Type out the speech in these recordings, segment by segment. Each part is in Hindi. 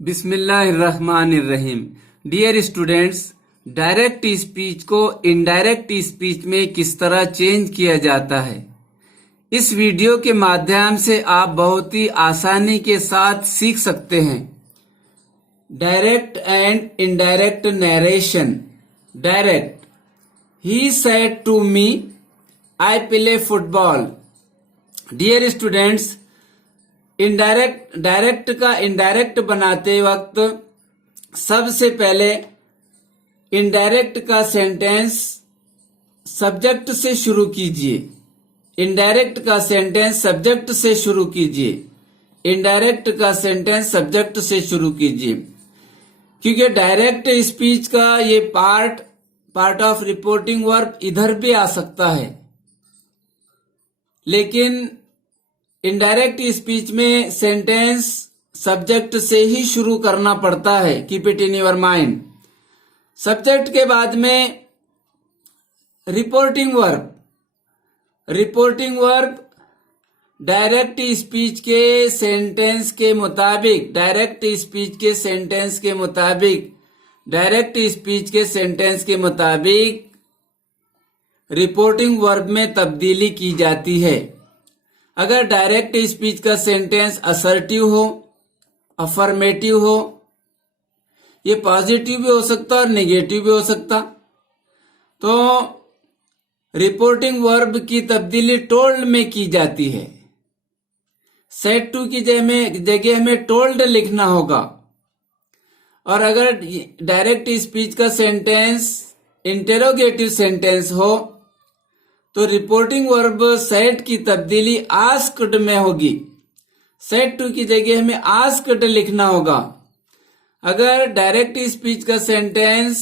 बिस्मिल्लाहिर्रहमानिर्रहीम। डियर स्टूडेंट्स, डायरेक्ट स्पीच को इनडायरेक्ट स्पीच में किस तरह चेंज किया जाता है, इस वीडियो के माध्यम से आप बहुत ही आसानी के साथ सीख सकते हैं। Direct and indirect narration. Direct: he said to me I play football. Dear students, direct का इनडायरेक्ट बनाते वक्त सबसे पहले इनडायरेक्ट का सेंटेंस सब्जेक्ट से शुरू कीजिए। इनडायरेक्ट का सेंटेंस सब्जेक्ट से शुरू कीजिए। इनडायरेक्ट का सेंटेंस सब्जेक्ट से शुरू कीजिए, क्योंकि डायरेक्ट स्पीच का ये पार्ट ऑफ रिपोर्टिंग वर्ब इधर भी आ सकता है, लेकिन इनडायरेक्ट स्पीच में सेंटेंस सब्जेक्ट से ही शुरू करना पड़ता है। Keep it in your mind. Subject के बाद में reporting verb. Reporting verb direct speech के सेंटेंस के मुताबिक रिपोर्टिंग वर्ब में तब्दीली की जाती है। अगर डायरेक्ट स्पीच का सेंटेंस असर्टिव हो, अफर्मेटिव हो, ये पॉजिटिव भी हो सकता और नेगेटिव भी हो सकता, तो रिपोर्टिंग वर्ब की तब्दीली टोल्ड में की जाती है। सेड टू की जगह हमें टोल्ड लिखना होगा। और अगर डायरेक्ट स्पीच का सेंटेंस इंटेरोगेटिव सेंटेंस हो तो रिपोर्टिंग वर्ब सेड की तब्दीली आस्क्ड में होगी। सेड टू की जगह हमें आस्क्ड लिखना होगा। अगर डायरेक्ट स्पीच का सेंटेंस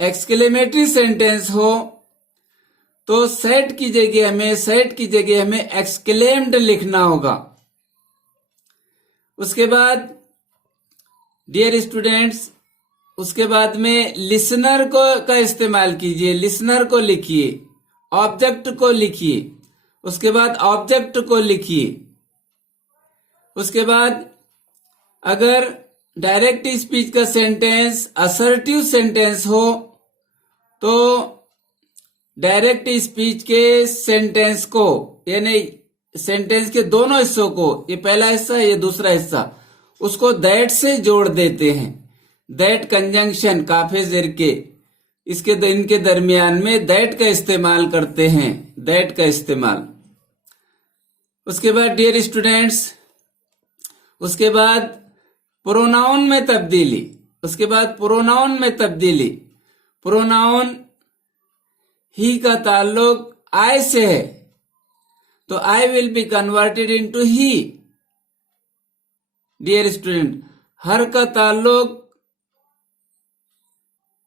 एक्सक्लेमेटरी सेंटेंस हो तो सेड की जगह हमें एक्सक्लेम्ड लिखना होगा। उसके बाद डियर स्टूडेंट्स, उसके बाद में लिसनर का इस्तेमाल कीजिए। लिसनर को लिखिए, ऑब्जेक्ट को लिखिए, उसके बाद ऑब्जेक्ट को लिखिए। उसके बाद अगर डायरेक्ट स्पीच का सेंटेंस असर्टिव सेंटेंस हो तो डायरेक्ट स्पीच के सेंटेंस को, यानी सेंटेंस के दोनों हिस्सों को, ये पहला हिस्सा ये दूसरा हिस्सा, उसको दैट से जोड़ देते हैं। दैट कंजंक्शन काफे ज़ेर के इनके दरमियान में दैट का इस्तेमाल करते हैं। दैट का इस्तेमाल। उसके बाद डियर स्टूडेंट्स, उसके बाद प्रोनाउन में तब्दीली। प्रोनाउन ही का ताल्लुक आई से है, तो I will be converted into he. Dear student, her का ताल्लुक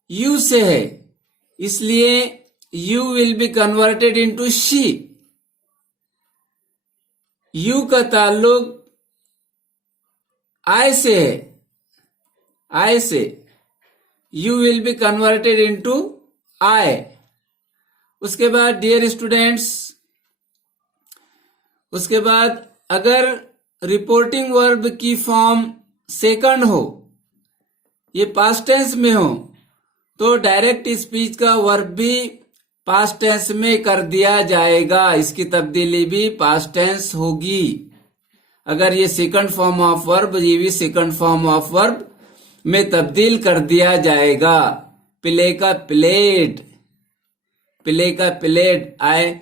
यू से है, इसलिए you will be converted into she. You का ताल्लुक आई से है, आई से, you will be converted into I. उसके बाद डियर स्टूडेंट्स, उसके बाद अगर रिपोर्टिंग वर्ब की फॉर्म सेकंड हो, ये पास्ट टेंस में हो, तो डायरेक्ट स्पीच का वर्ब भी पास्ट टेंस में कर दिया जाएगा। इसकी तब्दीली भी पास्ट टेंस होगी। अगर ये सेकंड फॉर्म ऑफ वर्ब, ये भी सेकंड फॉर्म ऑफ वर्ब में तब्दील कर दिया जाएगा। प्ले का प्लेड, प्ले का प्लेड। आए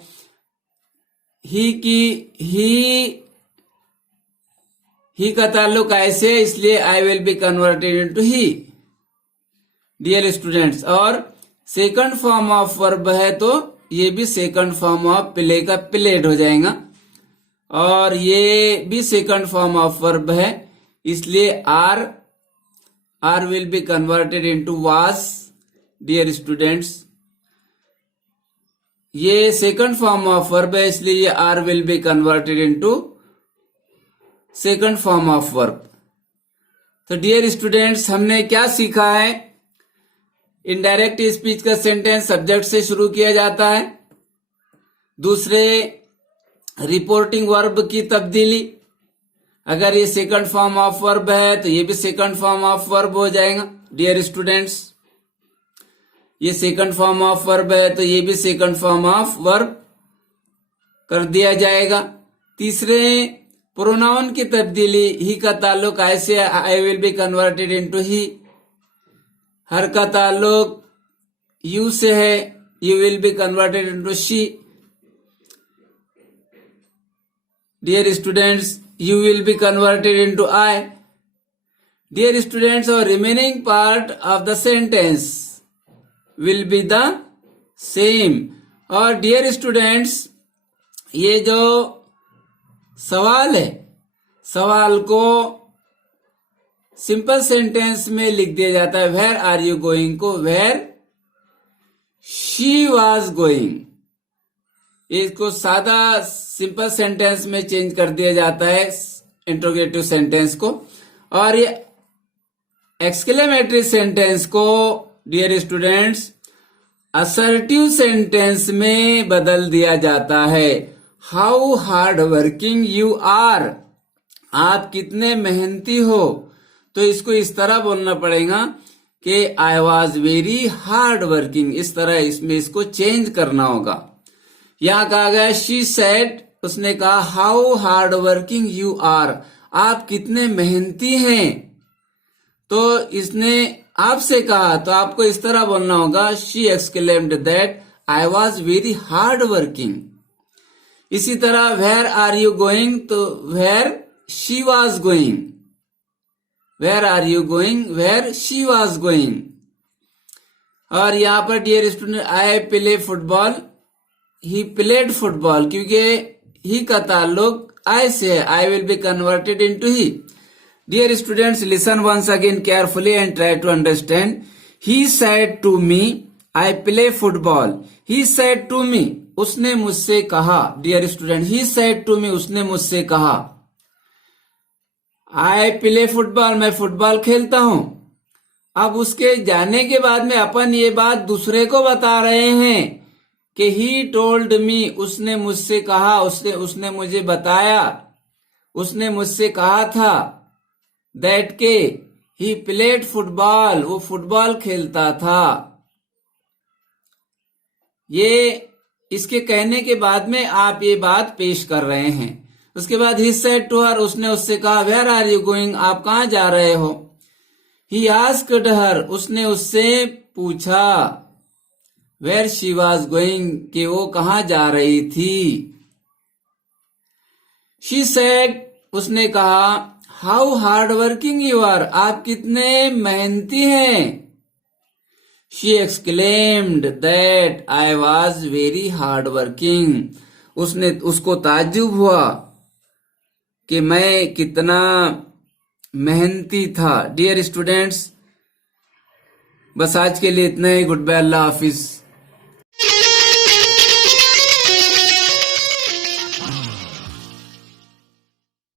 ही का ताल्लुक आई से, इसलिए I will be converted into he. Dear students, और सेकंड फॉर्म ऑफ वर्ब है तो ये भी सेकंड फॉर्म ऑफ प्ले का प्लेड हो जाएगा, और ये भी सेकंड फॉर्म ऑफ वर्ब है, इसलिए are will be converted into was. Dear students, ये सेकंड फॉर्म ऑफ वर्ब है, इसलिए ये are will be converted into second form of verb. तो डियर स्टूडेंट्स, हमने क्या सीखा है? इनडायरेक्ट स्पीच का सेंटेंस सब्जेक्ट से शुरू किया जाता है। दूसरे, रिपोर्टिंग वर्ब की तब्दीली। अगर ये सेकंड फॉर्म ऑफ वर्ब है तो ये भी सेकंड फॉर्म ऑफ वर्ब हो जाएगा डियर स्टूडेंट्स। ये सेकंड फॉर्म ऑफ वर्ब है तो ये भी सेकंड फॉर्म ऑफ वर्ब कर दिया जाएगा। तीसरे प्रोनाउन की तब्दीली, ही का ताल्लुक आई से I will be converted into he, her का ताल्लुक यू से है, you will be converted into she. Dear students, you will be converted into I. Dear students, our remaining part of the sentence will be the same. और dear students, ये जो सवाल है, सवाल को सिंपल सेंटेंस में लिख दिया जाता है। वेयर आर यू गोइंग को वेयर शी वॉज गोइंग, इसको सादा सिंपल सेंटेंस में चेंज कर दिया जाता है इंट्रोगेटिव सेंटेंस को, और ये एक्सक्लेमेटरी सेंटेंस को डियर स्टूडेंट्स असर्टिव सेंटेंस में बदल दिया जाता है। How hard working you are, आप कितने मेहनती हो, तो इसको इस तरह बोलना पड़ेगा कि आई वॉज वेरी हार्ड वर्किंग, इस तरह इसमें इसको चेंज करना होगा। यहां कहा गया शी सेड, उसने कहा how hard working you are, आप कितने मेहनती हैं, तो इसने आपसे कहा तो आपको इस तरह बोलना होगा she exclaimed that I was very hard working. इसी तरह वेयर आर यू गोइंग, तो where she was going, where are you going where she was going. और यहां पर dear student I play football, he played football, क्योंकि ही का ताल्लुक आई से है, I will be converted into he. Dear students, listen once again carefully and try to understand. He said to me I play football, he said to me, उसने मुझसे कहा। Dear student, he said to me, उसने मुझसे कहा। आई प्ले फुटबॉल, मैं फुटबॉल खेलता हूं। अब उसके जाने के बाद में अपन ये बात दूसरे को बता रहे हैं कि ही टोल्ड मी, उसने मुझसे कहा, उसने मुझे बताया, उसने मुझसे कहा था दैट के ही प्लेड फुटबॉल, वो फुटबॉल खेलता था। ये इसके कहने के बाद में आप ये बात पेश कर रहे हैं। उसके बाद ही सेड टू हर, उसने उससे कहा वेयर आर यू गोइंग, आप कहां जा रहे हो। ही आस्क्ड हर, उसने उससे पूछा वेयर शी वॉज गोइंग, कि वो कहां जा रही थी। शी सेड, उसने कहा how hard working you are, आप कितने मेहनती हैं। She exclaimed that I was very hard working, उसको ताज्जुब हुआ कि मैं कितना मेहनती था। डियर स्टूडेंट्स, बस आज के लिए इतना ही। गुड बाय, अल्लाह हाफिज।